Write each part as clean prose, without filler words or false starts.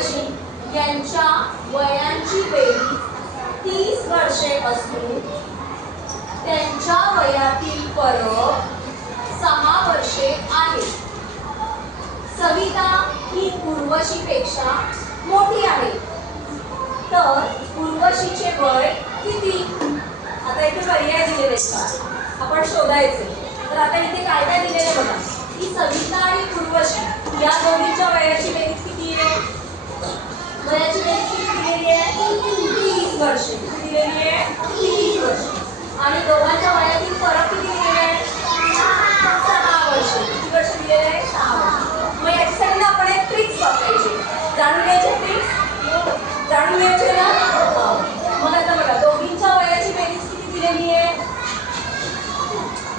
उर्वशी यांच्या वयांची बेरीज 30 वर्षे असून त्यांच्या वयातील फरक 6 वर्षे आहे. सविता ही उर्वशीपेक्षा मोठी आहे, तर उर्वशीचे वय किती? आता इथे पर्याय दिलेले आहेत, आपण शोधायचे. तर आता इथे काय काय दिलेले बघा, की सविता आणि उर्वशी या दोघींच्या वयाची बेरीज किती आहे? वयाची बेरीज किती दिलेली आहे? 30 वर्षे. किती दिलेली आहे? 30 वर्षे. आणि दोघांच्या वयातील फरक किती दिलेला आहे? 6 वर्षे. किती वर्ष दिलेले आहे? 6 वर्ष. मग याच्यासाठी आपण एक ट्रिक्स वापरायची. जाणून घ्यायचे ट्रिक्स? जाणून घ्यायचे ना? मग आता बघा, दोघींच्या वयाची बेरीज किती दिलेली आहे?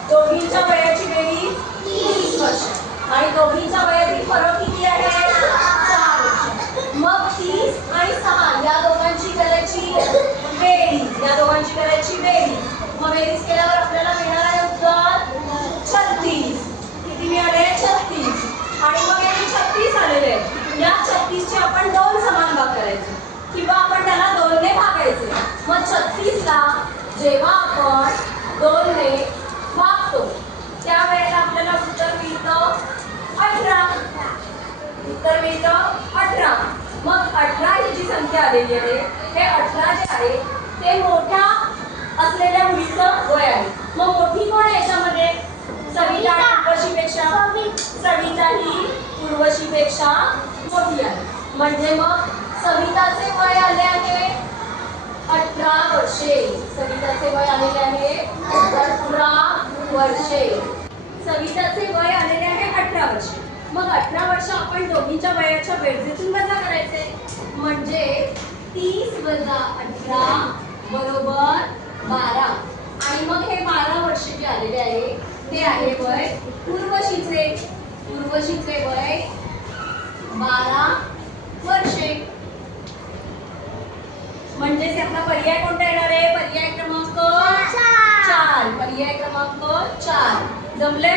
दोघींच्या वयाची बेरीज 30 वर्ष आणि दोघींच्या वयातील फरक किती आहे? 6 वर्ष. मग 30 आणि 6 या दोघांची करायची बेरीज. या दोघांची करायची बेरीज. मग बेरीज केल्यावर आपल्याला मिळणार आहे उत्तर 36. किती मिळाले? 36. आणि मग हे 36 आलेले आहेत. या 36 चे आपण 2 समान भाग करायचे किंवा आपण त्याला 2 ने भागायचे. मग 36 ला जेव्हा आपण 2 ने भागतो त्यावेळेला आपल्याला उत्तर मिळतं 18. उत्तर मिळतं 18. मग 18 ही जी संख्या आलेली आहे, हे 18 जे आहे ते मोठ्या असलेल्या मुलीचं वय आहे. मग मोठी कोण आहे याच्यामध्ये? सविता उर्वशीपेक्षा. सविता ही उर्वशीपेक्षा मोठी आहे. म्हणजे मग सविताचे वय आले आहे 18 वर्षे. सविताचे वय आलेले आहे 18 वर्षे. सविताचे वय आलेले आहे 18 वर्षे. मग 18 वर्ष आपण दोघींच्या वयाच्या बेरजेतून वजा करायचे. म्हणजे 30 वजा 18 बरोबर 12. आणि मग हे 12 वर्ष जे आलेले आहे ते आहे वय उर्वशीचे. उर्वशीचे वय 12 वर्षे. म्हणजेच आपला पर्याय कोणता येणार आहे? पर्याय क्रमांक 4. पर्याय क्रमांक 4. जमले?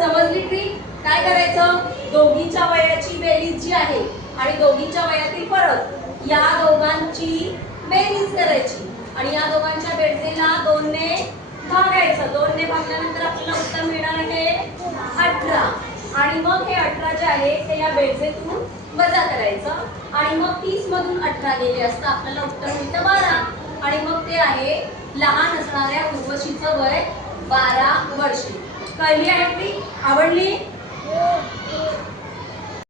समजली ट्रिक? काय करायचं? दोघींच्या वयाची बेरीज जी आहे आणि दोघींच्या वयातील फरक या दोघांची बेरीज करायची आणि या दोघांच्या बेरजेला 2 ने भागायचं. 2 ने भागल्यानंतर आपल्याला उत्तर मिळणार आहे 18. आणि मग हे 18 जे आहे ते या बेरजेतून वजा करायचं आणि मग 30 मधून 18 गेले असता आपल्याला उत्तर मिळतं 12. आणि मग ते आहे लहान असणाऱ्या उर्वशीचं वय 12 वर्षे. कळली आहे ट्रिक? आवडली?